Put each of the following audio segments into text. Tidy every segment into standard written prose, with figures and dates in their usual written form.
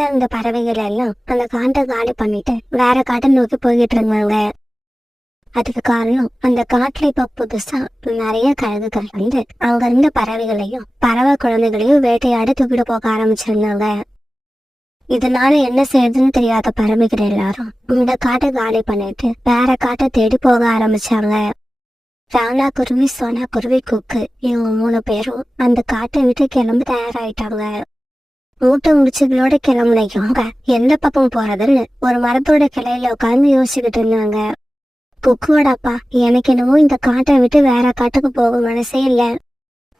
காட்டுல இருந்த பறவைகள் எல்லாம் அந்த காட்டை காலி பண்ணிட்டு வேற காட்டை நோக்கி போய்கிட்டு இருந்தாங்க. அதுக்கு காரணம் அந்த காட்டுல இப்ப புதுசா நிறைய கழுகுகள் வந்து அங்க இருந்த பறவைகளையும் பறவை குழந்தைகளையும் வேட்டையாடி தூக்கிட்டு போக ஆரம்பிச்சிருந்தாங்க. இதனால என்ன செய்யறதுன்னு தெரியாத பறவைகள் எல்லாரும் இந்த காட்டை காலி பண்ணிட்டு வேற காட்டை தேடி போக ஆரம்பிச்சாங்க. ராணா குருவி, சோனா குருவி, கொக்கு இவங்க 3 பேரும் அந்த காட்டை விட்டு கிளம்பி தயாராயிட்டாங்க. மூட்டை முடிச்சுகளோட கிளம்புன இவங்க எந்த பக்கம் போறதுன்னு ஒரு மரத்தோட கிளையில உட்கார்ந்து யோசிச்சுக்கிட்டு இருந்தாங்க. கொக்குவோட அப்பா, எனக்கு என்னவோ இந்த காட்டை விட்டு வேற காட்டுக்கு போக மனசே இல்ல.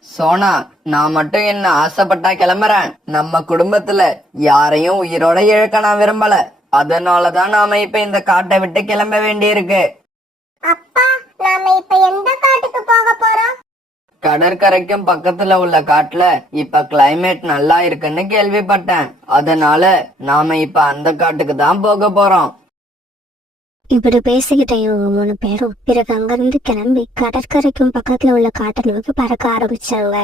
சோனா, நான் மட்டும் என்ன ஆசைப்பட்டா கிளம்புறேன். நம்ம குடும்பத்துல யாரையும் உயிரோட இழக்க நான் விரும்பல. அதனாலதான் நாம இப்ப இந்த காட்டை விட்டு கிளம்ப வேண்டியிருக்கு. அப்பா, நாம இப்ப எந்த காட்டுக்கு போக போறோம்? கடற்கரைக்கும் பக்கத்துல உள்ள காட்டுல இப்ப கிளைமேட் நல்லா இருக்குன்னு கேள்விப்பட்டேன். அதனால நாம இப்ப அந்த காட்டுக்கு தான் போக போறோம். இப்படி பேசிக்கிட்ட இவங்க 3 பேரும் பிறகு அங்கிருந்து கிளம்பி கடற்கரைக்கும் பக்கத்துல உள்ள காட்டை நோக்கி பறக்க ஆரம்பிச்சாங்க.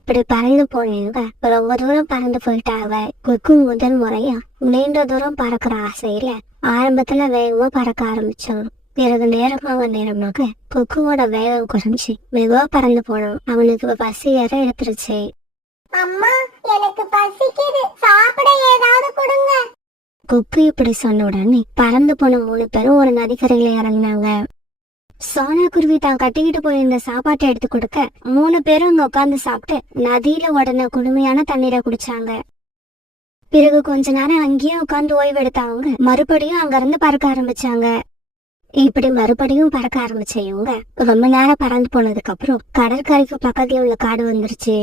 இப்படி பறந்து போனவங்க ரொம்ப தூரம் பறந்து போயிட்டாங்க. கொக்கு முதல் முறையா நீண்ட தூரம் பறக்கிற ஆசையில ஆரம்பத்துல வேகமா பறக்க ஆரம்பிச்சான். பிறகு நேரமாக கொக்குவோட வேகம் குறைஞ்சி மெதுவா பறந்து போனான். அவனுக்கு பசி ஏற எடுத்துருச்சு. அம்மா, எனக்கு பசிக்குது, சாப்பிட ஏதாவது கொடுங்க. கொக்கு இப்படி சொன்ன உடனே பறந்து போன 3 பேரும் ஒரு நதிக்கரையில இறங்கினாங்க. சோனா குருவி தான் கட்டிக்கிட்டு போயிருந்த சாப்பாட்டை எடுத்து கொடுக்க 3 பேரும் அங்க உட்காந்து சாப்பிட்டு நதியில உடனே குளுமையான தண்ணீரை குடிச்சாங்க. பிறகு கொஞ்ச நேரம் அங்கேயே உட்காந்து ஓய்வு எடுத்தாங்க. மறுபடியும் அங்க இருந்து பறக்க ஆரம்பிச்சாங்க. இப்படி மறுபடியும் பறக்க ஆரம்பிச்ச இவங்க ரொம்ப நேரம் பறந்து போனதுக்கு அப்புறம் கடற்கரைக்கு பக்கத்துல உள்ள காடு வந்துருச்சு.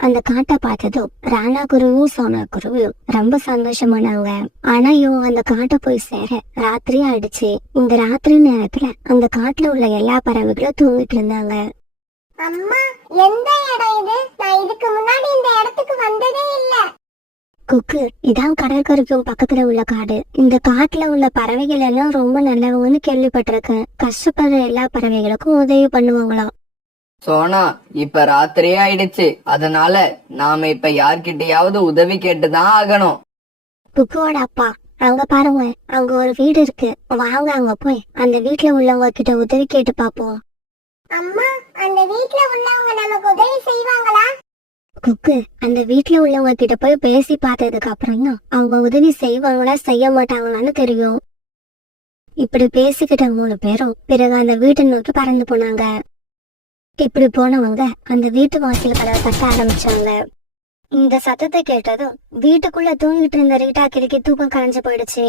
அந்த காட்டை பார்த்ததும் ராணா குருவும் சோனா குருவியும் ரொம்ப சந்தோஷமானாங்க. ஆனா இவங்க அந்த காட்டை போய் சேர ராத்திரி ஆயிடுச்சு. இந்த ராத்திரி நேரத்துல அந்த காட்டுல உள்ள எல்லா பறவைகளும் தூங்கிட்டு இருந்தாங்க. அம்மா, எந்த இடம் இது? நான் இதுக்கு முன்னாடி இந்த இடத்துக்கு வந்ததே இல்ல. கொக்கு, இதான் கடற்கரைக்கும் பக்கத்துல உள்ள காடு. இந்த காட்டுல உள்ள பறவைகள் எல்லாம் ரொம்ப நல்லவங்கன்னு கேள்விப்பட்டிருக்கேன். கஷ்டப்படுற எல்லா பறவைகளுக்கும் உதவி பண்ணுவாங்களாம். சோனா, இப்ப ராத்திரியே ஆயிடுச்சு. அதனால நாம இப்ப யார்கிட்டயாவது உதவி கேட்டுதான் ஆகணும். கொக்குவோட அப்பா, அங்க பாருங்க, அங்க ஒரு வீடு இருக்கு. வாங்க அங்க போய் அந்த வீட்டுல உள்ளவங்க கிட்ட உதவி கேட்டு பாப்போம். அம்மா, அந்த வீட்ல உள்ளவங்க நமக்கு உதவி செய்வாங்களா? கொக்கு, அந்த வீட்டுல உள்ளவங்க கிட்ட போய் பேசி பார்த்ததுக்கு அப்புறம் தான் அவங்க உதவி செய்வாங்களா செய்ய மாட்டாங்களான்னு தெரியும். இப்படி பேசிக்கிட்ட 3 பேரும் பிறகு அந்த வீட்டை நோக்கி பறந்து போனாங்க. இப்படி போனவங்க அந்த வீட்டு வாசல் கதவை தட்ட ஆரம்பிச்சாங்க. இந்த சத்தத்தை கேட்டதும் வீட்டுக்குள்ள தூங்கிட்டு இருந்த ரீட்டா கிழக்கி தூக்கம் கலைஞ்சு போயிடுச்சு.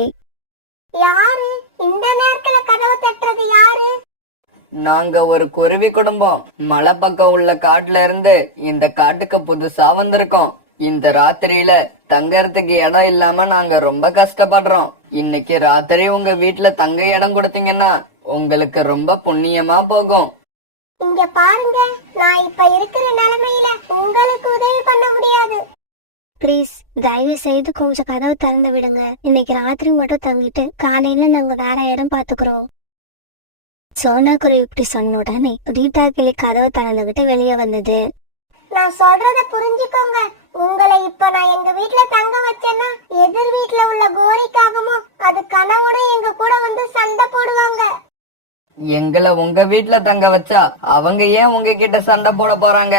யாரு இந்த நேரத்துல கதவு தட்டுறது? யாரு? நாங்க ஒரு குருவி குடும்பம். மலை பக்கம் உள்ள காட்டுல இருந்து இந்த காட்டுக்கு புதுசா வந்திருக்கோம். இந்த ராத்திரியில தங்கறதுக்கு இடம் இல்லாம நாங்க ரொம்ப கஷ்டப்படுறோம். இன்னைக்கு ராத்திரி உங்க வீட்டுல தங்க இடம் கொடுத்தீங்கன்னா உங்களுக்கு ரொம்ப புண்ணியமா போகும். இங்க பாருங்க, நான் இப்ப இருக்கிற நிலைமையில உங்களுக்கு உதவி பண்ண முடியாது. பிளீஸ், தயவு செய்து கொஞ்சம் கதவு திறந்து விடுங்க. இன்னைக்கு ராத்திரி மட்டும் தங்கிட்டு காலையில நாங்க வேற இடம் பாத்துக்கிறோம். சோனா குருவி இப்படி சொன்ன உடனே ரீட்டா கிளி கதவை திறந்துகிட்டு வெளியே வந்தது. நான் சொல்றத புரிஞ்சுக்கோங்க. உங்களை இப்ப நான் எங்க வீட்டுல தங்க வச்சேன்னா எதிர் வீட்டுல உள்ள கோரிக்காகவும் அது கனவோட எங்க கூட வந்து சண்டை போடுவாங்க. எங்களை உங்க வீட்டுல தங்க வச்சா அவங்க ஏன் உங்ககிட்ட சண்டை போட போறாங்க?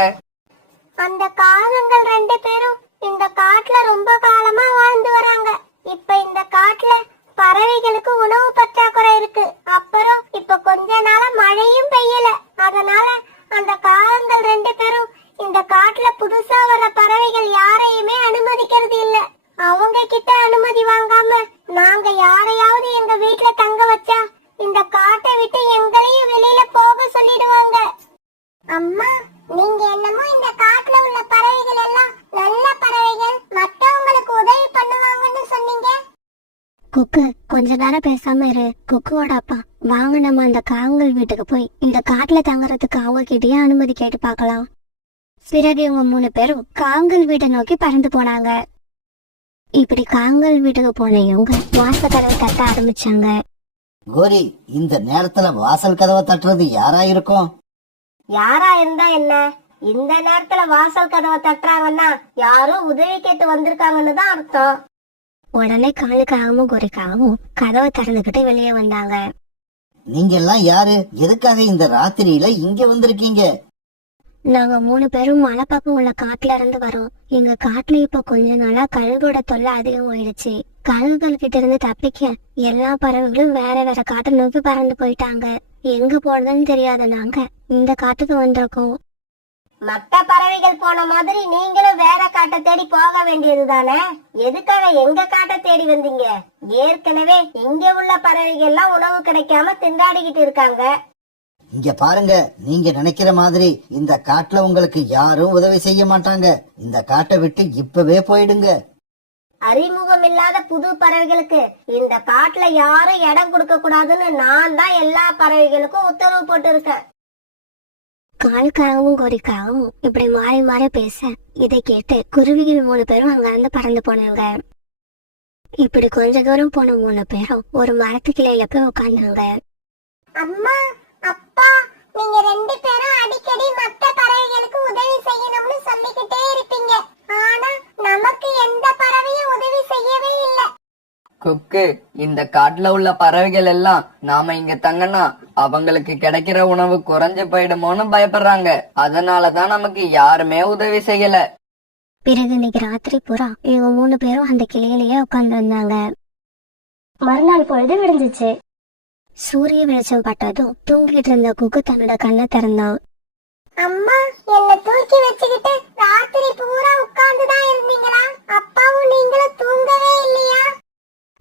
அந்த காகங்கள் 2 பேரும் இந்த காட்டுல ரொம்ப காலமா வாழ்ந்து வராங்க. இப்ப இந்த காட்டுல பறவைகளுக்கு உணவு பற்றாக்குறை இருக்கு. அப்புறம் இப்ப கொஞ்ச நாளா மழையும் பெய்யல. அதனால அந்த காகங்கள் 2 பேரும் இந்த காட்டுல புதுசா வர பறவைகள் யாரையுமே அனுமதிக்கிறது இல்ல. அவங்க கிட்ட அனுமதி வாங்காம நாங்க யாரையாவது எங்க வீட்டுல தங்க வச்சா இந்த காட்டை விட்டு எங்களையும் வெளியில போக சொல்லிடுவாங்க. அம்மா, நீங்க என்னமோ இந்த காட்டுல உள்ள பறவைகள் எல்லாம் நல்ல பறவைகள், மற்றவங்களுக்கு உதவி பண்ணுவாங்கன்னு சொன்னீங்க. கொக்கு, கொஞ்ச நேரம் பேசாம இரு. கொக்குவோட அப்பா, வாங்க நம்ம அந்த காகங்கள் வீட்டுக்கு போய் இந்த காட்டுல தங்குறதுக்கு அவங்க கிட்டயே அனுமதி கேட்டு பார்க்கலாம். பிறகு இவங்க 3 பேரும் காகங்கள் வீட்டை நோக்கி பறந்து போனாங்க. இப்படி காகங்கள் வீட்டுக்கு போன இவங்க வாசல் கதவை தட்ட ஆரம்பிச்சாங்க. கோரி, இந்த நேரத்துல வாசல் கதவை தட்டுறது யாரா இருக்கும்? யாரா இருந்தா என்ன, இந்த நேரத்துல வாசல் கதவை தட்டுறாங்கன்னா யாரும் உதவி கேட்டு வந்திருக்காங்கன்னு தான் அர்த்தம். உடனே காலுக்காகவும் குறிக்காகவும் கதவை திறந்துகிட்டு வெளியே வந்தாங்க. நீங்க எல்லாம் யாரு? எதுக்காக இந்த ராத்திரியில இங்க வந்திருக்கீங்க? நாங்க 3 பேரும் மலை பக்கம் உள்ள காட்டுல இருந்து வரோம். எங்க காட்டுல இப்ப கொஞ்ச நாளா கழுகோட தொல்லை அதிகம் ஆயிடுச்சு. கழுகுகள் கிட்ட இருந்து தப்பிக்க எல்லா பறவைகளும் வேற வேற காட்டை நோக்கி பறந்து போயிட்டாங்க. எங்க போறதுன்னு தெரியாத நாங்க இந்த காட்டுக்கு வந்திருக்கோம். மத்த பறவைகள் போன மாதிரி நீங்களும் வேற காட்டை தேடி போக வேண்டியதுதானே? எதுக்காக எங்க காட்டை தேடி வந்தீங்க? ஏற்கனவே இங்க உள்ள பறவைகள் எல்லாம் உணவு கிடைக்காம திண்டாடிக்கிட்டு இருக்காங்க. இங்க பாருங்க, நீங்க நினைக்கிற மாதிரி இந்த காட்டுல உங்களுக்கு யாரும் உதவி செய்ய மாட்டாங்க. இந்த காட்டை விட்டு இப்பவே போயிடுங்க. அறிமுகம் இல்லாத புது பறவைகளுக்கு இந்த காட்டுல யாரும் இடம் கொடுக்க கூடாதுன்னு நான் தான் எல்லா பறவைகளுக்கும் உத்தரவு போட்டு இருக்கேன். காலுக்காகவும் கோரிக்காகவும் இப்படி மாறி மாறி பேச இதை கேட்டு குருவிகள் 3 பேரும் அங்க இருந்து பறந்து போனாங்க. இப்படி கொஞ்ச தூரம் போன 3 பேரும் ஒரு மரத்து கிளையில போய் உட்கார்ந்தாங்க. அம்மா, அப்பா, நீங்க 2 பேரும் அடிக்கடி மத்த பறவைகளுக்கு உதவி செய்யணும்னு சொல்லிக்கிட்டே இருப்பீங்க. ஆனா நமக்கு எந்த பறவையும் உதவி செய்யவே இல்ல. குக்கு, இந்த காட்டுல உள்ள பறவைகள் எல்லாம் நாம இங்க தங்கன்னா அவங்களுக்கு கிடைக்கிற உணவு குறைஞ்சு போயிடுமோன்னு பயப்படுறாங்க. அதனாலதான் நமக்கு யாருமே உதவி செய்யல. பிறகு இன்னைக்கு ராத்திரி பூரா இவங்க 3 பேரும் அந்த கிளையிலேயே உட்கார்ந்து இருந்தாங்க. மறுநாள் பொழுது விடிஞ்சிச்சு. சூரிய வெளிச்சம் பட்டதும் தூங்கிட்டு இருந்த குக்கு தன்னோட கண்ணை திறந்தான். அம்மா, என்ன தூக்கி வச்சுக்கிட்டு ராத்திரி பூரா உட்கார்ந்துதான் இருந்தீங்களா? அப்பாவும் நீங்களும் தூங்கவே இல்லையா?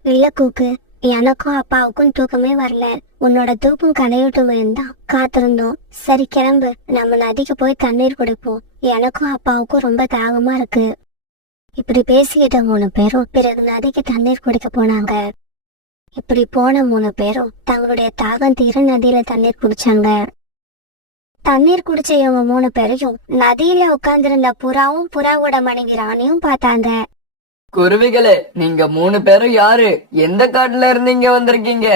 இல்ல குக்கு, எனக்கும் அப்பாவுக்கும் தூக்கமே வரல. உன்னோட தூக்கம் கடையூட்டும் தான் காத்திருந்தோம். சரி கிளம்பு, நம்ம நதிக்கு போய் தண்ணீர் குடிப்போம். எனக்கும் அப்பாவுக்கும் ரொம்ப தாகமா இருக்கு. இப்படி பேசிக்கிட்ட 3 பேரும் பிறகு நதிக்கு தண்ணீர் குடிக்க போனாங்க. இப்படி போன 3 பேரும் தங்களுடைய தாகம் தீர நதியில தண்ணீர் குடிச்சாங்க. தண்ணீர் குடிச்ச இவங்க 3 பேரையும் நதியில உட்கார்ந்திருந்த புறாவும் புறாவோட மனைவி ராணியும் பார்த்தாங்க. குருவிகளே, நீங்க 3 பேரும் யாரு? எந்த காட்டுல இருந்து இங்க வந்திருக்கீங்க?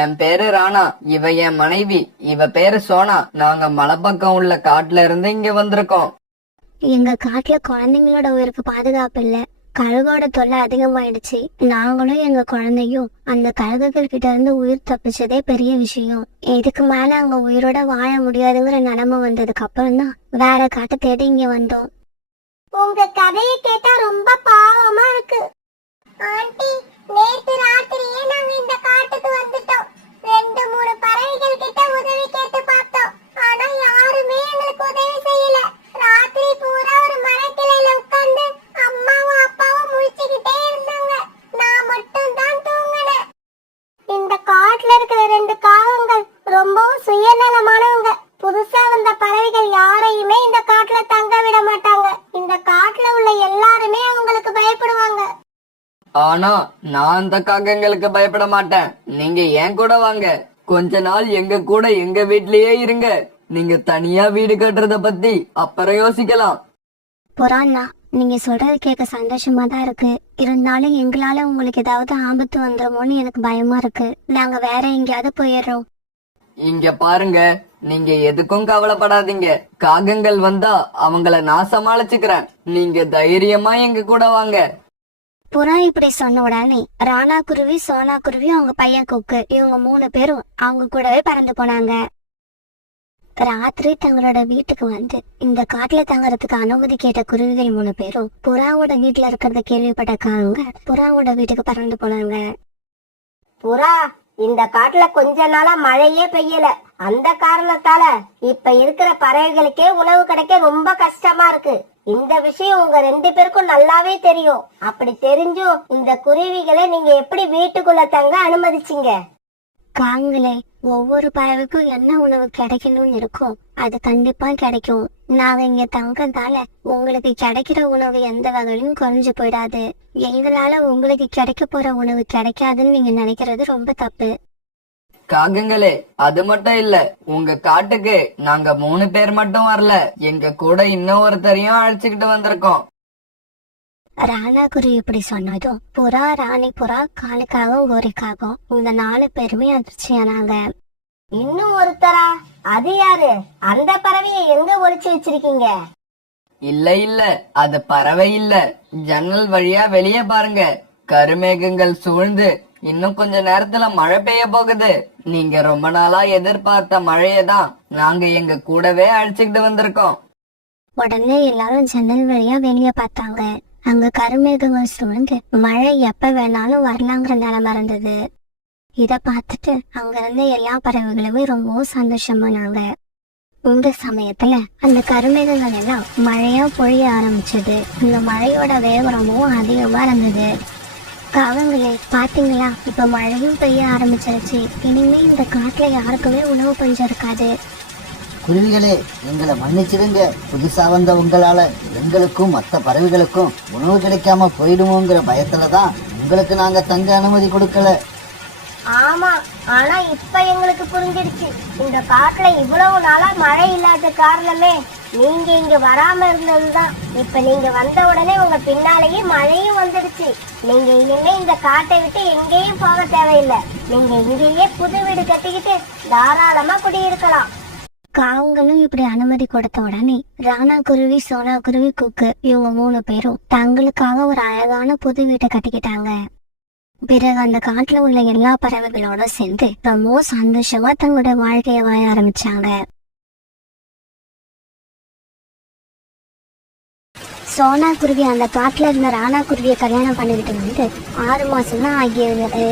என் பேரு ராணா, இவ என் மனைவி, இவ பேரு சோனா. நாங்க மலைப்பக்கம் உள்ள காட்டுல இருந்து இங்க வந்திருக்கோம். எங்க காட்டுல குழந்தைங்களோட உயிருக்கு பாதுகாப்பு இல்ல. கழுகோட தொல்லை அதிகமாயிடுச்சு. நாங்களும் எங்க குழந்தையும் அந்த கழுகுகள் கிட்ட இருந்து உயிர் தப்பிச்சதே பெரிய விஷயம். இதுக்கு மேல அங்க உயிரோட வாழ முடியாதுங்கிற நிலைமை வந்ததுக்கு அப்புறம் தான் வேற காட்டை தேடி இங்க வந்தோம். உங்க கதையை கேட்டா ரொம்ப பாவமா இருக்கு. ஆண்டி, நேத்து ராத்திரியே நாங்க இந்த காட்டுக்கு வந்துட்டோம். 2-3 பறவைகள் கிட்ட உதவி கேட்டு பார்த்தோம். ஆனா யாருமே எங்களுக்கு உதவி செய்யல. ராத்திரி பூரா ஒரு மரக்கிளையில உட்கார்ந்து அம்மாவும் அப்பாவும் முழிச்சுக்கிட்டே இருந்தாங்க. நான் மட்டும் தான் தூங்கினேன். இந்த காட்டுல இருக்கிற 2 காகங்கள் ரொம்பவும் சுயநலமானவங்க. புதுசா வந்த பறவைகள் யாரையுமே இந்த காட்டுல தங்க விட மாட்டாங்க. இந்த காட்டுல உள்ள எல்லாருமே அவங்களுக்கு பயப்படுவாங்க. ஆனா நான் அந்த காகங்களுக்கு பயப்பட மாட்டேன். நீங்க என் கூட வாங்க. கொஞ்ச நாள் எங்க கூட எங்க வீட்லயே இருங்க. நீங்க தனியா வீடு கட்டுறத பத்தி அப்புறம் யோசிக்கலாம். புறாண்ணா, நீங்க சொல்றது கேட்க சந்தோஷமா தான் இருக்கு. இருந்தாலும் எங்களால உங்களுக்கு ஏதாவது ஆபத்து வந்துருமோன்னு எனக்கு பயமா இருக்கு. நாங்க வேற எங்கேயாவது போயிடுறோம். இங்க பாருங்க, நீங்க எதுக்கும் கவலைப்படாதீங்க. காகங்கள் வந்தா அவங்கள நான் சமாளிச்சுக்கிறேன். நீங்க தைரியமா எங்க கூட வாங்க. புறா இப்படி சொன்ன உடனே ராணா குருவி, சோனா குருவி, அவங்க பையன் கொக்கு இவங்க 3 பேரும் அவங்க கூடவே பறந்து போனாங்க. ராத்திரி தங்களோட வீட்டுக்கு வந்து இந்த காட்டுல தங்கறதுக்கு அனுமதி கேட்ட குருவிகள் 3 பேரும் புறாவோட வீட்டுல இருக்கிறத கேள்விப்பட்ட காங்க புறாவோட வீட்டுக்கு பறந்து போனாங்க. புறா, இந்த காட்டுல கொஞ்ச நாளா மழையே பெய்யல. அந்த காரணத்தால இப்ப இருக்கிற பறவைகளுக்கே உணவு கிடைக்க ரொம்ப கஷ்டமா இருக்கு. இந்த விஷயம் உங்க 2 பேருக்கும் நல்லாவே தெரியும். அப்படி தெரிஞ்சும் இந்த குருவிகளை நீங்க எப்படி வீட்டுக்குள்ள தங்க அனுமதிச்சீங்க? காங்களே, ஒவ்வொரு பறவைக்கும் என்ன உணவு கிடைக்கணும்னு இருக்கும், அது கண்டிப்பா கிடைக்கும். நாங்க இங்க தங்கறதால உங்களுக்கு கிடைக்கிற உணவு எந்த வகையிலும் குறைஞ்சு போயிடாது. எங்களால உங்களுக்கு கிடைக்க போற உணவு கிடைக்காதுன்னு நீங்க நினைக்கிறது ரொம்ப தப்பு. காகங்களே, அது மட்டும் இல்ல, உங்க காட்டுக்கு நாங்க 3 பேர் மட்டும் வரல. எங்க கூட இன்னும் ஒருத்தரையும் அழைச்சுக்கிட்டு வந்திருக்கோம். ராணா குருவி இப்படி சொன்னதும் புறா, ராணி புறா, காலுக்காகவும் கோரிக்காகவும் இந்த 4 பேருமே அதிர்ச்சியானாங்க. இன்னும் ஒருத்தரா? அது யாரு? அந்த பறவையை எங்க ஒளிச்சு வச்சிருக்கீங்க? இல்ல அது பறவை இல்ல. ஜன்னல் வழியா வெளியே பாருங்க. கருமேகங்கள் சூழ்ந்து இன்னும் கொஞ்ச நேரத்துல மழை பெய்ய போகுது. நீங்க ரொம்ப நாளா எதிர்பார்த்த மழையை தான் நாங்க எங்க கூடவே அழைச்சுக்கிட்டு வந்திருக்கோம். உடனே எல்லாரும் ஜன்னல் வழியா வெளியே பார்த்தாங்க. அங்க கருமேகங்கள் சூழ்ந்து மழை எப்ப வேணாலும் வரலாங்கிற நிலைமை இருந்தது. இத பார்த்துட்டு அங்க இருந்த எல்லா பறவைகளுமே ரொம்பவும் சந்தோஷமானாங்க. இந்த சமயத்துல அந்த கருமேகங்கள் எல்லாம் மழையா பொழிய ஆரம்பிச்சது. அந்த மழையோட வேகமும் அதிகமா இருந்தது. காகங்களே பாத்தீங்களா, இப்ப மழையும் பெய்ய ஆரம்பிச்சிருச்சு. இனிமே இந்த காட்டுல யாருக்குமே உணவு பஞ்சம் இருக்காது. குருவிகளே, எங்களை மன்னிச்சிடுங்க. புதுசா வந்த உங்களால எங்களுக்கும் மற்ற பறவைகளுக்கும் உணவு கிடைக்காம போயிடுமோங்கிற பயத்துலதான் உங்களுக்கு நாங்க தங்க அனுமதி கொடுக்கல. ஆமா, ஆனா இப்ப எங்களுக்கு புரிஞ்சிருச்சு. இந்த காட்டுல இவ்வளவு நாளா மழை இல்லாத காரணமே நீங்க இங்க வராம இருந்ததுதான். இப்ப நீங்க வந்த உடனே உங்க பின்னாலேயே மழையும் வந்துடுச்சு. நீங்க இனிமே இந்த காட்டை விட்டு எங்கேயும் போக தேவையில்லை. நீங்க இங்கேயே புது வீடு கட்டிக்கிட்டு தாராளமா குடியிருக்கலாம். காவங்களும் இப்படி அனுமதி கொடுத்த உடனே ராணா குருவி, சோனா குருவி, குக்கு இவங்க 3 பேரும் தங்களுக்காக ஒரு அழகான புது வீட்டை கட்டிக்கிட்டாங்க. பிறகு அந்த காட்டுல உள்ள எல்லா பறவைகளோட சேர்ந்து ரொம்ப சந்தோஷமா தங்களோட வாழ்க்கைய வாழ ஆரம்பிச்சாங்க. சோனா குருவி அந்த காட்டுல இருந்த ராணா குருவியை கல்யாணம் பண்ணிக்கிட்டு வந்து 6 மாசம் தான் ஆகியிருந்தது.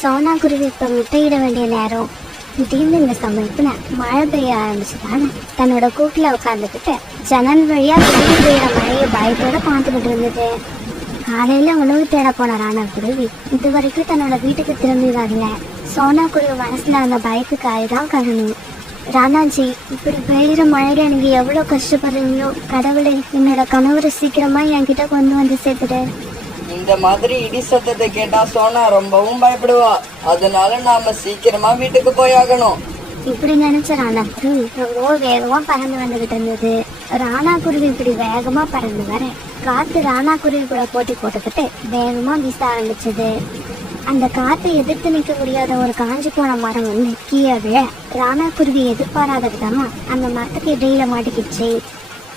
சோனா குருவி இப்ப முட்டையிட வேண்டிய நேரம். திடீர்னு இந்த சமயத்துல மழை பெய்ய ஆரம்பிச்சதால தன்னோட கூட்டுல உட்காந்துக்கிட்டு ஜன்னல் வழியா பெய்யுற மழையை பயத்தோட பார்த்துக்கிட்டு இருந்தது. காலையில உணவு தேட போன ராணா குருவி இது வரைக்கும் தன்னோட வீட்டுக்கு திரும்பி வரல. சோனா குருவி மனசுல அந்த பயத்துக்கு அதுதான் காரணம். ராணாஜி, இப்படி பெய்யுற மழையில நீங்க எவ்வளவு கஷ்டப்படுறீங்களோ, கடவுளை என்னோட கணவரை சீக்கிரமா என்கிட்ட கொண்டு வந்து சேர்த்துடு. இந்த மாதிரி இடி சத்தத்தை கேட்டா சோனா ரொம்பவும் பயப்படுவா. அதனால நாம சீக்கிரமா வீட்டுக்கு போயாகணும். இப்படி நினைச்ச ராணா குருவி ரொம்ப வேகமா பறந்து வந்துகிட்டு இருந்தது. ராணா குருவி இப்படி வேகமா பறந்து வர காத்து ராணா குருவி கூட போட்டி போட்டுக்கிட்டு வேகமா வீச ஆரம்பிச்சது. அந்த காத்தை எதிர்த்து நிற்க முடியாத ஒரு காஞ்சி போன மரம் வந்து கீழே விழ ராணா குருவி எதிர்பாராத விதமா அந்த மரத்துக்கு இடையில மாட்டிக்கிச்சு.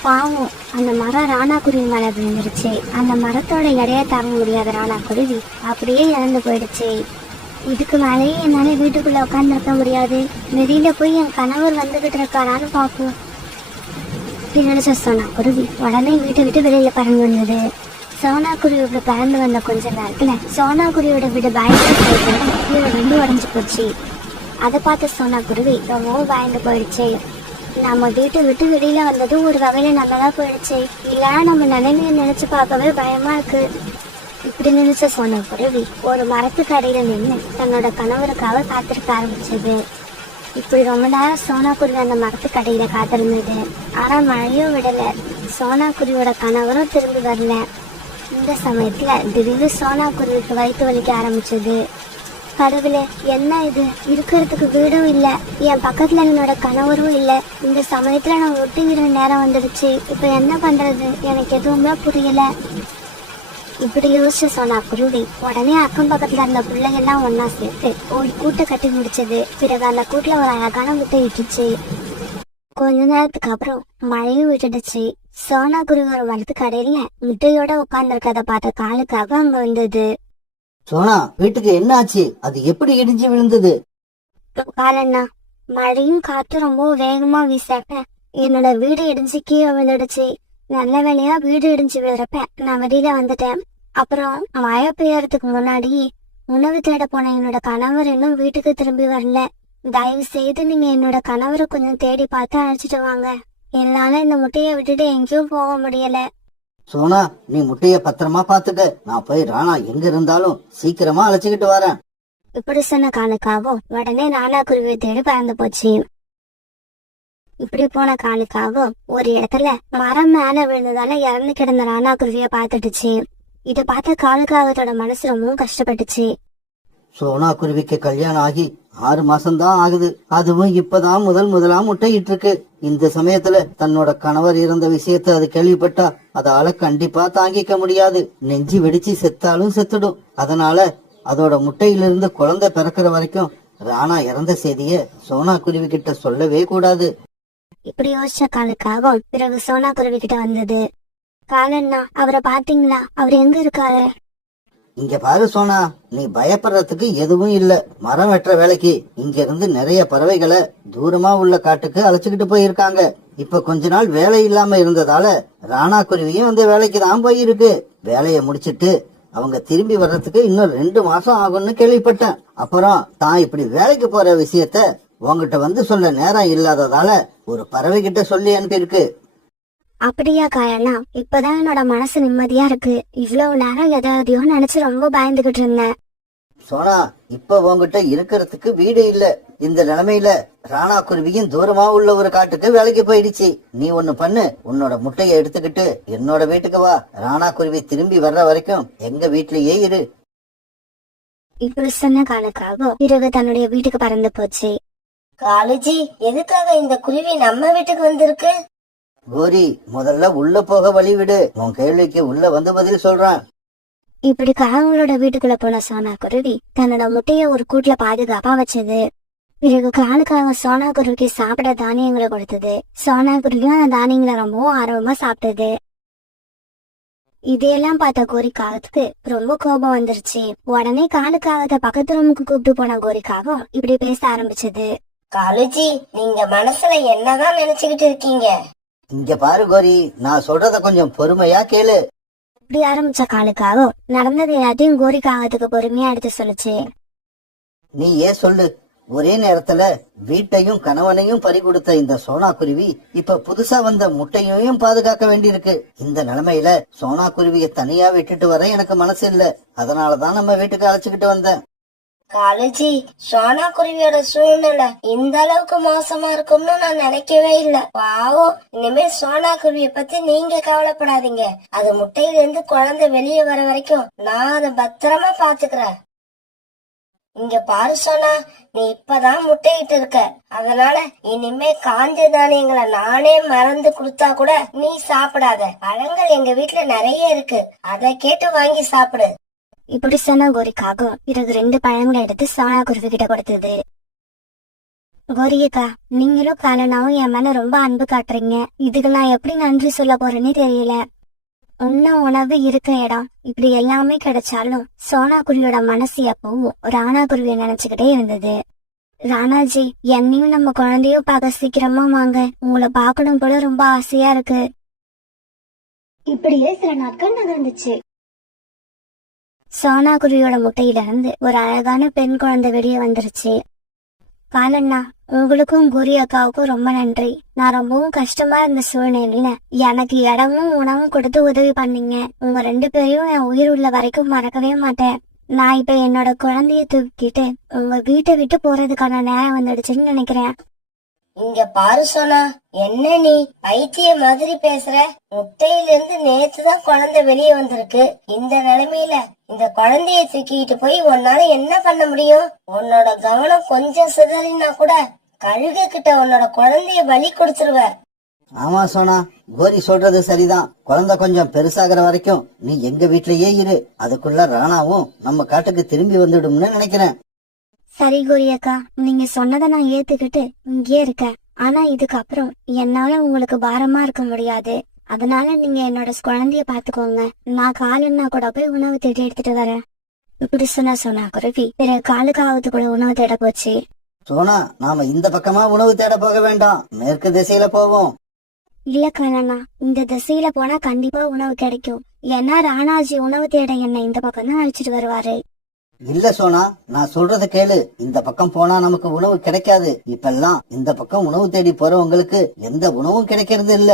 பாவம், அந்த மரம் ராணா குருவி மேல விழுந்துருச்சு. அந்த மரத்தோட எடைய தாங்க முடியாத ராணா குருவி அப்படியே இறந்து போயிடுச்சு. இதுக்கு மேலேயே என்னால வீட்டுக்குள்ள உட்கார்ந்து முடியாது. வெளியில போய் என் கணவர் வந்துகிட்டு இருக்காரான்னு பார்ப்போம். நினைச்ச சோனா குருவி உடனே வீட்டை விட்டு வெளியில பறந்து வந்தது. சோனா குருவியோட பறந்து வந்த கொஞ்ச நேரத்துல சோனா குருவியோட வீடு பயந்து ரெண்டு உடஞ்சு போச்சு. அதை பார்த்த சோனா குருவி ரொம்பவும் பயந்து போயிடுச்சு. நம்ம வீட்டை விட்டு வெளியில வந்ததும் ஒரு வகையில நல்லதா போயிடுச்சு. இல்லைன்னா நம்ம நிலைமையை நினைச்சு பார்க்கவே பயமா இருக்கு. இப்படி நினைச்ச சோனா குருவி ஒரு மரத்துக்கு அடியில நின்று தன்னோட கணவருக்காக காத்திருக்க ஆரம்பிச்சது. இப்படி ரொம்ப நேரம் சோனா குருவி அந்த மரத்துக்கு அடியில காத்திருந்தது. ஆனா மழையும் விடல. சோனா குருவியோட கணவரும் திரும்பி வரல. இந்த சமயத்துல திடீர்னு சோனா குருவிக்கு வயிற்று வலிக்க ஆரம்பிச்சது. கடவுளே, என்ன இது? இருக்கிறதுக்கு வீடும் இல்ல, என் பக்கத்துல என்னோட கணவரும் இல்ல. இந்த சமயத்துல நான் ஒட்டுகிற நேரம் வந்துடுச்சு. இப்ப என்ன பண்றது? எனக்கு எதுவுமே புரியல. இப்படி யோசிச்சு சோனா குருவி உடனே அக்கம் பக்கத்துல இருந்த பிள்ளைங்க எல்லாம் ஒன்னா சேர்த்து ஒரு கூட்டை கட்டி முடிச்சது. பிறகு அந்த கூட்டுல ஒரு அழகான முட்டை இட்டுச்சு. கொஞ்ச நேரத்துக்கு அப்புறம் மழையும் விட்டுடுச்சு. சோனா குருவி ஒரு மரத்துக்கு அடையில முட்டையோட உட்கார்ந்துருக்கத பார்த்த காலுக்காக அங்க வந்தது. சோனா, வீட்டுக்கு என்ன ஆச்சு? அது எப்படி இடிஞ்சு விழுந்தது? காலண்ணா, மழையும் காத்து ரொம்ப வேகமா வீசாக்க என்னோட வீடு இடிஞ்சு கீழே விழுந்துடுச்சு. நல்ல வேலையா வீடு இடிஞ்சு விழுறப்ப நான் வெளியில வந்துட்டேன். அப்புறம் மழை பெய்யறதுக்கு முன்னாடி உணவு தேட போன என்னோட கணவர் இன்னும் வீட்டுக்கு திரும்பி வரல. தயவு செய்து நீங்க என்னோட கணவரை கொஞ்சம் தேடி பார்த்து அழைச்சிட்டு வாங்க. என்னால இந்த முட்டையை விட்டுட்டு எங்கேயும் போக முடியல. சோனா, நீ முட்டைய பத்திரமா பாத்துக்க. நான் போய் ராணா எங்க இருந்தாலும் சீக்கிரமா அழைச்சுக்கிட்டு வரேன். இப்படி சொன்ன காலுக்காகவும் உடனே ராணா குருவியை தேடி பறந்து போச்சு. இப்படி போன காலுக்காகவும் ஒரு இடத்துல மரம் மேல விழுந்ததால இறந்து கிடந்த ராணா குருவிய பாத்துட்டுச்சு. இத பார்த்த காலுக்காகத்தோட மனசு ரொம்பவும் கஷ்டப்பட்டுச்சு. சோனா குருவிக்கு கல்யாணம் ஆகி 6 மாசம்தான் ஆகுது. அதுவும் இப்பதான் முதலா முட்டையிட்டு இருக்கு. இந்த சமயத்துல தன்னோட கணவர் இறந்த விஷயத்த அது கேள்விப்பட்டா அதால கண்டிப்பா தாங்கிக்க முடியாது. நெஞ்சு வெடிச்சு செத்தாலும் செத்துடும். அதனால அதோட முட்டையிலிருந்து குழந்தை பிறக்கிற வரைக்கும் ராணா இறந்த செய்திய சோனா குருவி கிட்ட சொல்லவே கூடாது. இப்படி யோசிச்ச காலுக்காக பிறகு சோனா குருவி கிட்ட வந்தது. காலண்ணா, அவரை பாத்தீங்களா? அவர் எங்க இருக்காரு? இங்க பாரு சோனா, நீ பயப்படுறதுக்கு எதுவும் இல்ல. மரம் வெட்டுற வேலைக்கு இங்க இருந்து நிறைய பறவைகளை தூரமா உள்ள காட்டுக்கு அழைச்சுக்கிட்டு போயிருக்காங்க. இப்ப கொஞ்ச நாள் வேலை இல்லாம இருந்ததால ராணா குருவியும் அந்த வேலைக்கு தான் போயிருக்கு. வேலையை முடிச்சிட்டு அவங்க திரும்பி வர்றதுக்கு இன்னும் 2 மாசம் ஆகும்னு கேள்விப்பட்டேன். அப்புறம் தான் இப்படி வேலைக்கு போற விஷயத்த உங்ககிட்ட வந்து சொல்ல நேரம் இல்லாததால ஒரு பறவை கிட்ட சொல்லி அனுப்பியிருக்கு. அப்படியா காலண்ணா? இப்பதான் என்னோட மனசு நிம்மதியா இருக்கு. இவ்வளவு நேரம் எதையோ நினைச்சு ரொம்ப பயந்துகிட்டு இருந்தேன். சோனா, இப்ப உங்ககிட்ட இருக்கிறதுக்கு வீடு இல்ல. இந்த நிலைமையில ராணா குருவியும் தூரமா உள்ள ஒரு காட்டுக்கு வேலைக்கு போயிடுச்சு. நீ ஒண்ணு பண்ணு, உன்னோட முட்டைய எடுத்துக்கிட்டு என்னோட வீட்டுக்கு வா. ராணா குருவி திரும்பி வர்ற வரைக்கும் எங்க வீட்லயே இரு. இப்படி சொன்ன காலுக்காக பிறகு தன்னுடைய வீட்டுக்கு பறந்து போச்சு. காலுஜி, எதுக்காக இந்த குருவி நம்ம வீட்டுக்கு வந்திருக்கு? கோரி, முதல்ல உள்ள போக வழி விடு. உன் கேள்விக்கு உள்ள வந்து பதில் சொல்றான். இப்படி காவங்களோட வீட்டுக்குள்ள போன சோனா குருவி தன்னோட முட்டைய ஒரு கூட்டுல பாதுகாப்பா வச்சது. பிறகு காலுக்காக சோனா குருவிக்கு சாப்பிட தானியங்களை கொடுத்தது. சோனா குருவியும் அந்த தானியங்களை ரொம்பவும் ஆர்வமா சாப்பிட்டது. இதையெல்லாம் பார்த்த கோரிக்காகத்துக்கு ரொம்ப கோபம் வந்துருச்சு. உடனே காலுக்காகத்தை பக்கத்து ரூமுக்கு கூப்பிட்டு போன கோரிக்காகம் இப்படி பேச ஆரம்பிச்சது. காலுஜி, நீங்க மனசுல என்னதான் நினைச்சுக்கிட்டு இருக்கீங்க? இங்க பாரு கோரி, நான் சொல்றத கொஞ்சம் பொறுமையா கேளு. இப்படி ஆரம்பிச்ச காலுக்காக நடந்தது எல்லாத்தையும் கோரிக்காகத்துக்கு பொறுமையா எடுத்து சொல்லுச்சு. நீ ஏன் சொல்லு. ஒரே நேரத்துல வீட்டையும் கணவனையும் பறி கொடுத்த இந்த சோனா குருவி இப்ப புதுசா வந்த முட்டையையும் பாதுகாக்க வேண்டியிருக்கு. இந்த நிலைமையில சோனா குருவியை தனியா விட்டுட்டு வர எனக்கு மனசு இல்ல. அதனாலதான் நம்ம வீட்டுக்கு அழைச்சுக்கிட்டு வந்தேன். காலுஜி, சோனா குருவியோட சூழ்நிலை இந்த அளவுக்கு மோசமா இருக்கும்னு நான் நினைக்கவே இல்ல. பாவம், இனிமே சோனா குருவிய பத்தி நீங்க கவலைப்படாதீங்க. அது முட்டையில இருந்து குழந்தை வெளியே வர வரைக்கும் நான் அதை பத்திரமா பாத்துக்கிறேன். இங்க பாரு சோனா, நீ இப்பதான் முட்டையிட்டு இருக்க. அதனால இனிமே காஞ்ச தானியங்களை நானே மறந்து கொடுத்தா கூட நீ சாப்பிடாத. பழங்கள் எங்க வீட்டுல நிறைய இருக்கு, அதை கேட்டு வாங்கி சாப்பிடு. இப்படி சொன்ன கோரிக்காகம் பிறகு 2 பழங்களை எடுத்து சோனா குருவி கிட்ட கொடுத்தது. கோரியக்கா, நீங்களும் காலனாவும் என் மேல ரொம்ப அன்பு காட்டுறீங்க. இதுக்கு நான் எப்படி நன்றி சொல்ல போறேன்னே தெரியல. உன்ன உணவு இருக்க இடம் இப்படி எல்லாமே கிடைச்சாலும் சோனா குருவியோட மனசு எப்பவும் ராணா குருவியை நினைச்சுக்கிட்டே இருந்தது. ராணாஜி, என்னையும் நம்ம குழந்தையும் பார்க்க சீக்கிரமா வாங்க. உங்களை பார்க்கணும் போல ரொம்ப ஆசையா இருக்கு. இப்படியே சில நாட்கள் நகர்ந்துச்சு. சோனா குருவியோட முட்டையில இருந்து ஒரு அழகான பெண் குழந்தை வெளியே வந்துருச்சு. காலண்ணா, உங்களுக்கும் குரி அக்காவுக்கும் ரொம்ப நன்றி. நான் ரொம்பவும் கஷ்டமா இருந்த சூழ்நிலையில எனக்கு இடமும் உணவும் கொடுத்து உதவி பண்ணீங்க. உங்க 2 பேரையும் என் உயிர் உள்ள வரைக்கும் மறக்கவே மாட்டேன். நான் இப்ப என்னோட குழந்தைய தூக்கிட்டு உங்க வீட்டை விட்டு போறதுக்கான நேரம் வந்துடுச்சுன்னு நினைக்கிறேன். இங்க பாரு சோனா, என்ன நீ பைத்திய மாதிரி பேசுற? முட்டையில இருந்து நேத்துதான் குழந்தை வெளியே வந்திருக்கு. இந்த நிலைமையில இந்த குழந்தைய தூக்கிட்டு போய் உன்னால என்ன பண்ண முடியும்? உன்னோட கவனம் கொஞ்சம் சிதறினா கூட கழுகு கிட்ட உன்னோட குழந்தைய பலி கொடுத்துருவ. ஆமா சோனா, கோரி சொல்றது சரிதான். குழந்தை கொஞ்சம் பெருசாகிற வரைக்கும் நீ எங்க வீட்லயே இரு. அதுக்குள்ள ராணாவும் நம்ம காட்டுக்கு திரும்பி வந்துடும்னு நினைக்கிறேன். சரி கோரியக்கா, நீங்க சொன்னதை நான் ஏத்துக்கிட்டு இங்கே இருக்கேன். ஆனா இதுக்கப்புறம் என்னால உங்களுக்கு பாரமா இருக்க முடியாது. அதனால நீங்க என்னோட குழந்தைய பாத்துக்கோங்க. நான் காலன்னா கூட போய் உணவு தேடி எடுத்துட்டு வரேன். இப்படி சொன்னா குருவி பிறகு காலுக்காவத்துக்குள்ள உணவு தேட போச்சு. சோனா, நாம இந்த பக்கமா உணவு தேட போக வேண்டாம், மேற்கு திசையில போவோம். இல்ல காலண்ணா, இந்த திசையில போனா கண்டிப்பா உணவு கிடைக்கும். ஏன்னா ராணாஜி உணவு தேட என்ன இந்த பக்கம் தான் அழைச்சிட்டு வருவாரு. இல்ல சோனா, நான் சொல்றத கேளு. இந்த பக்கம் போனா நமக்கு உணவு கிடைக்காது. இப்பெல்லாம் இந்த பக்கம் உணவு தேடி போறவங்களுக்கு எந்த உணவும் கிடைக்கிறது இல்ல.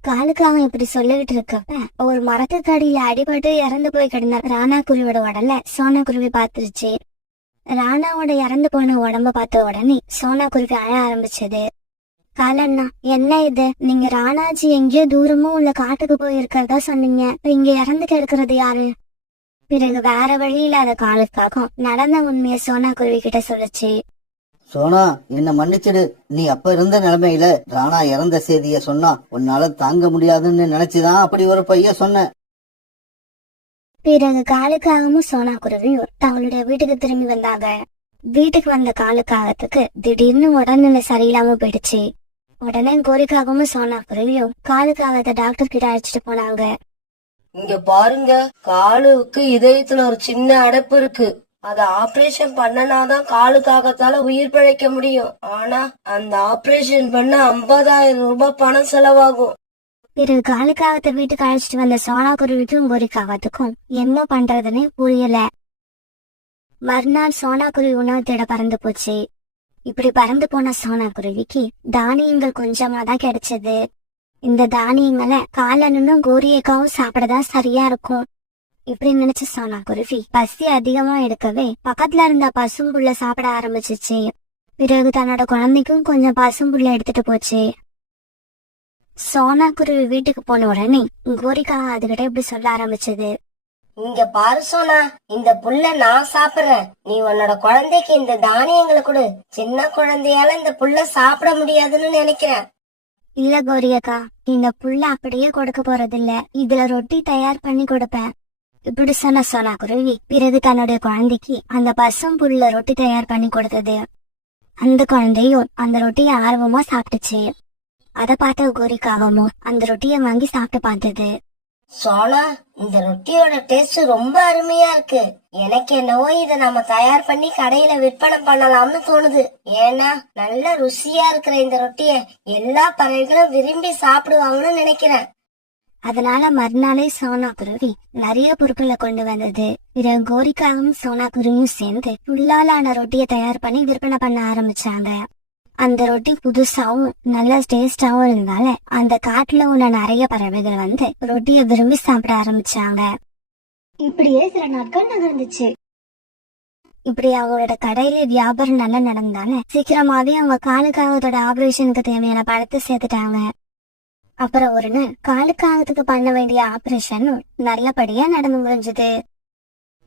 காலுக்காக இப்படி சொல்லிட்டு இருக்கப்ப ஒரு மரத்துக்கு அடியில அடிபட்டு இறந்து போய் கிடந்த ராணா குருவியோட உடல சோனா குருவி பாத்துருச்சு. ராணாவோட இறந்து போன உடம்ப பார்த்த உடனே சோனா குருவி அழ ஆரம்பிச்சது. காலண்ணா, என்ன இது? நீங்க ராணாஜி எங்கேயோ தூரமா உள்ள காட்டுக்கு போயிருக்கிறதா சொன்னீங்க. இங்க இறந்து கிடக்கிறது யாரு? பிறகு வேற வழி இல்லாத காலுக்காகவும் நடந்த உண்மையை சோனா குருவி கிட்ட சொல்லுச்சு. சோனா, என்ன மன்னிச்சிடு. நீ அப்ப இருந்த நிலைமையில ராணா இறந்த செய்திய சொன்னா உன்னால தாங்க முடியாதுன்னு நினைச்சுதான் அப்படி ஒரு பைய சொன்ன. பிறகு காலுக்காகவும் சோனா குருவியும் தங்களுடைய வீட்டுக்கு திரும்பி வந்தாங்க. வீட்டுக்கு வந்த காலுக்காகத்துக்கு திடீர்னு உடல்நிலை சரியில்லாம போயிடுச்சு. உடனே கோரிக்காகவும் சோனா குருவியும் காலுக்காகத்தை டாக்டர் கிட்ட அழைச்சிட்டு போனாங்க. இங்க பாருங்க, காலுக்கு இதயத்துல ஒரு சின்ன அடைப்பு இருக்கு. அத ஆபரேஷன் பண்ணனாதான் காலுக்காகத்தால உயிர் பிழைக்க முடியும். ஆனா அந்த ஆபரேஷன் பண்ண 50,000 ரூபாய் பணம் செலவாகும். பிறகு காலுக்காகத்தை வீட்டுக்கு அழைச்சிட்டு வந்த சோனா குருவிக்கும் கோரிக்காகத்துக்கும் என்ன பண்றதுன்னு புரியல. மறுநாள் சோனா குருவி உணவு தேட பறந்து போச்சு. இப்படி பறந்து போன சோனா குருவிக்கு தானியங்கள் கொஞ்சமா தான் கிடைச்சது. இந்த தானியங்களை காலனும் கோரியக்காவும் சாப்பிடதான் சரியா இருக்கும். இப்படி நினைச்ச சோனா குருவி பசி அதிகமா எடுக்கவே பக்கத்துல இருந்த பசும்புள்ள சாப்பிட ஆரம்பிச்சிச்சு. பிறகு தன்னோட குழந்தைக்கும் கொஞ்சம் பசும்புள்ள எடுத்துட்டு போச்சு. சோனா குருவி வீட்டுக்கு போன உடனே கோரிக்கா அதுகிட்ட இப்படி சொல்ல ஆரம்பிச்சது. இங்க பாரு சோனா, இந்த புல்ல நான் சாப்பிடுறேன். நீ உன்னோட குழந்தைக்கு இந்த தானியங்களை கொடு. சின்ன குழந்தையால இந்த புல்ல சாப்பிட முடியாதுன்னு நினைக்கிறேன். இல்ல கோரியக்கா, இந்த புல்ல அப்படியே கொடுக்க போறதில்ல. இதுல ரொட்டி தயார் பண்ணி கொடுப்பேன். இப்படி சொன்ன சோனா குருவி பிறகு தன்னுடைய குழந்தைக்கு அந்த பசும் புல்ல ரொட்டி தயார் பண்ணி கொடுத்தது. அந்த குழந்தையும் அந்த ரொட்டியை ஆர்வமா சாப்பிட்டுச்சு. அத பார்த்த கோரிக்காவும் அந்த ரொட்டியை வாங்கி சாப்பிட்டு பார்த்தது. சோனா, இந்த ரொட்டியோட டேஸ்ட் ரொம்ப அருமையா இருக்கு. எனக்கு என்னவோ இத நம்ம தயார் பண்ணி கடையில விற்பனை பண்ணலாம்னு தோணுது. ஏன்னா நல்ல ருசியா இருக்கிற இந்த ரொட்டிய எல்லா பறவைகளும் விரும்பி சாப்பிடுவாங்கன்னு நினைக்கிறேன். அதனால மறுநாளே சோனா குருவி நிறைய பொருட்களை கொண்டு வந்தது. பிறகு கோரிக்காவும் சோனா குருவியும் சேர்ந்து புல்லாலான ரொட்டியை தயார் பண்ணி விற்பனை பண்ண ஆரம்பிச்சாங்க. அந்த ரொட்டி புதுசாவும் நல்ல டேஸ்டாவும் இருந்தால அந்த காட்டுல உள்ள நிறைய பறவைகள் வந்து ரொட்டியை விரும்பி சாப்பிட ஆரம்பிச்சாங்க. இப்படியே சில நாட்கள் நகர்ந்துச்சு. இப்படி அவங்களோட கடையில வியாபாரம் நல்லா நடந்தால சீக்கிரமாவே அவங்க காலுக்காகத்தோட ஆபரேஷனுக்கு தேவையான பணத்தை சேர்த்துட்டாங்க. அப்புறம் ஒரு நாள் காலுக்காகத்துக்கு பண்ண வேண்டிய ஆபரேஷனும் நல்லபடியா நடந்து முடிஞ்சது.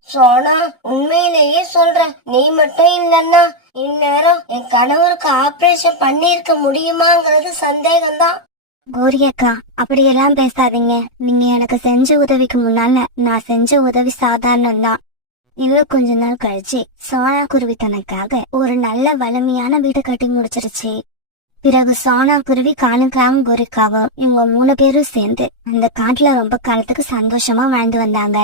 சோனா, உண்மையிலேயே சொல்றேன், நீ மட்டும் இல்லன்னா இந்நேரம் என் கணவருக்கு ஆபரேஷன் பண்ணிருக்க முடியுமாங்கிறது சந்தேகம்தான். கோரியக்கா, அப்படியெல்லாம் பேசாதீங்க. நீங்க எனக்கு செஞ்ச உதவிக்கு முன்னால நான் செஞ்ச உதவி சாதாரணம் தான். இன்னும் கொஞ்ச நாள் கழிச்சு சோனா குருவி தனக்காக ஒரு நல்ல வலிமையான வீடு கட்டி முடிச்சிருச்சு. பிறகு சோனா குருவி காலுக்காவும் கோரிக்காவும் இவங்க 3 பேரும் சேர்ந்து அந்த காட்டுல ரொம்ப காலத்துக்கு சந்தோஷமா வாழ்ந்து வந்தாங்க.